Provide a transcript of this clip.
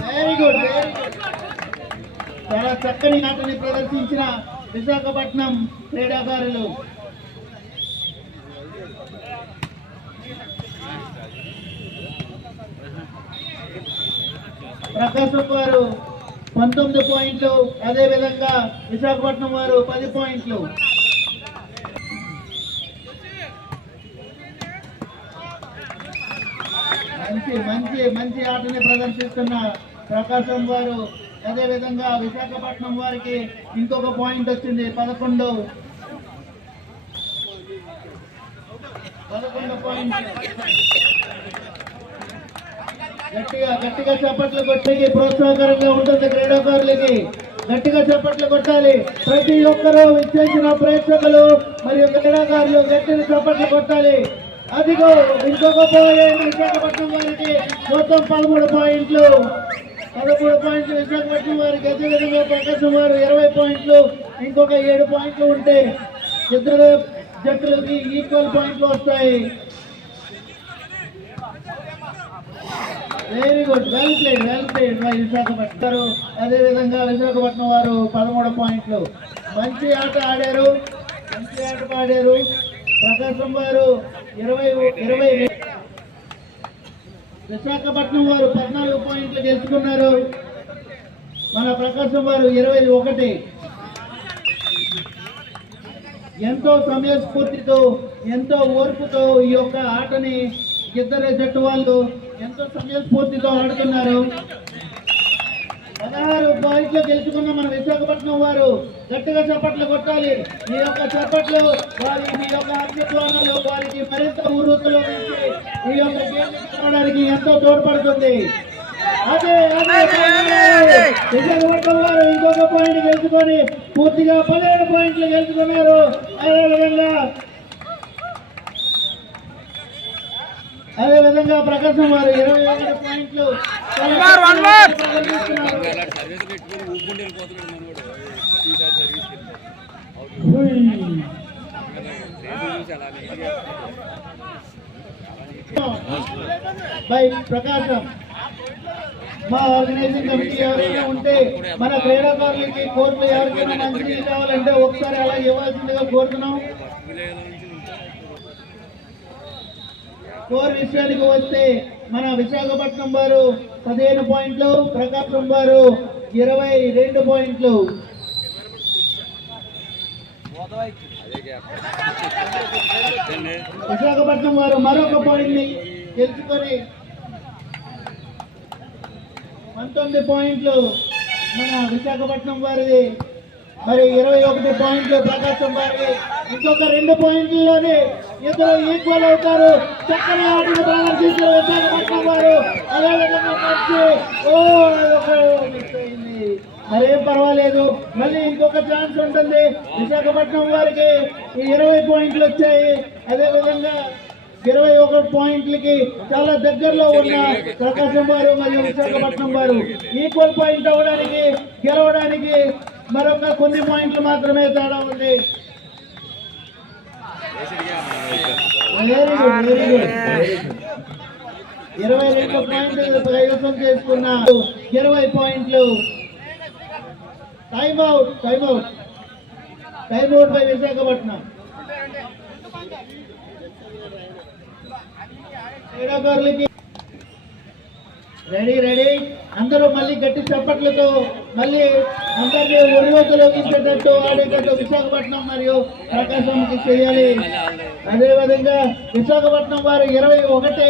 Very good చాలా చక్కని ఆటని ప్రదర్శించిన విశాఖపట్నం క్రీడాకారులు. ప్రకాశం వారు పంతొమ్మిది పాయింట్లు. అదే విధంగా విశాఖపట్నం వారు పది పాయింట్లు. మంచి మంచి మంచి ఆటని ప్రదర్శిస్తున్న ప్రకాశం వారు. అదే విధంగా విశాఖపట్నం వారికి ఇంకొక పాయింట్ వచ్చింది. పదకొండు. పదకొండు పాయింట్ గట్టిగా గట్టిగా చప్పట్లు కొట్టేకి ప్రోత్సాహకరంగా ఉంటుంది క్రీడాకారులకి. గట్టిగా చప్పట్లు కొట్టాలి. ప్రతి ఒక్కరూ విచ్చేసిన ప్రేక్షకులు మరియు క్రీడాకారులు గట్టిగా చప్పట్లు కొట్టాలి. అదిగో ఇంకొక పాయింట్ విశాఖపట్నం వారికి. మొత్తం పదమూడు పాయింట్లు. పదమూడు పాయింట్లు విశాఖపట్నం వారికి. అదేవిధంగా ప్రకాశం సుమారు ఇరవై పాయింట్లు. ఇంకొక ఏడు పాయింట్లు ఉంటే ఇద్దరు జట్టులకి ఈక్వల్ పాయింట్లు వస్తాయి very good well played well played Visakhapatnam అదే విధంగా విశాఖపట్నం వారు పదమూడు పాయింట్లు. మంచి ఆట ఆడారు. మంచి ఆట ఆడారు ప్రకాశం వారు ఇరవై ఇరవై విశాఖపట్నం వారు పద్నాలుగు పాయింట్లు గెలుచుకున్నారు. మన ప్రకాశం వారు ఇరవై ఒకటి. ఎంతో సమయస్ఫూర్తితో ఎంతో ఓర్పుతో ఈ యొక్క ఆటని ఇద్దరు జట్టు వాళ్ళు ఎంతో సమయస్ఫూర్తితో ఆడుతున్నారు. పదహారు పాయింట్లు గెలుచుకున్న మన విశాఖపట్నం వారు గట్టిగా చప్పట్లు కొట్టాలి. మీ యొక్క చప్పట్లు వారి మీ యొక్క అత్యుత్వాలు వారికి మరింత ఊరుతులో ఈ యొక్క గెలవడానికి ఎంతో తోడ్పడుతుంది. అదే అదే విశాఖపట్నం వారు ఇంకొక పాయింట్ గెలుచుకొని పూర్తిగా పదిహేడు పాయింట్లు గెలుచుకున్నారు. అదేవిధంగా అదే విధంగా ప్రకాశం వారు ఇరవై ఒకటి పాయింట్లు ప్రదర్శిస్తున్నారు. సర్వీస్ పెట్టుకుని ఊపుకుంటూ వెళ్ళిపోతున్నాడు మనోడు ఈసారి సర్వీస్కి రేపు చూసి అలా నీట్గా బై ప్రకాశం. మా ఆర్గనైజింగ్ కమిటీ ఎవరైనా ఉంటే మన క్రీడాకారులకి కోర్టులు ఎవరికైనా మంచి కావాలంటే ఒకసారి అలా ఇవ్వాల్సిందిగా కోరుతున్నాం. స్కోర్ విషయానికి వస్తే మన విశాఖపట్నం వారు పదిహేను పాయింట్లు ప్రకాశం వారు ఇరవై రెండు పాయింట్లు. విశాఖపట్నం వారు మరొక పాయింట్ని గెలుచుకొని పంతొమ్మిది పాయింట్లు మన విశాఖపట్నం వారిది. మరి ఇరవై ఒకటి పాయింట్లు ప్రకాశం వారిది. ఇంకొక రెండు పాయింట్లలోనే ఇద్దరు ఈక్వల్ అవుతారు. చక్కని ఆటను ప్రదర్శించిన విశాఖపట్నం వారు. అదేవిధంగా మంచి మరేం పర్వాలేదు. మళ్ళీ ఇంకొక ఛాన్స్ ఉంటుంది. విశాఖపట్నం వారికి ఇరవై పాయింట్లు వచ్చాయి. అదే విధంగా ఇరవై ఒకటి పాయింట్లకి చాలా దగ్గరలో ఉన్న ప్రకాశం వారు మరియు విశాఖపట్నం వారు ఈక్వల్ పాయింట్ అవ్వడానికి గెలవడానికి మరొక కొన్ని పాయింట్లు మాత్రమే తేడా ఉంది. ఇరవై రెండు పాయింట్లు కైవసం చేసుకున్నారు ఇరవై పాయింట్లు time out time out time out by Visakhapatnam క్రీడాకారులకి ready ready. అందరూ మళ్ళీ గట్టి చప్పట్లతో మళ్ళీ అందరినీ ఒడివోతులోకి ఆడేటట్టు విశాఖపట్నం మరియు ప్రకాశంకి చేయాలి. అదే విధంగా విశాఖపట్నం వారు ఇరవై ఒకటి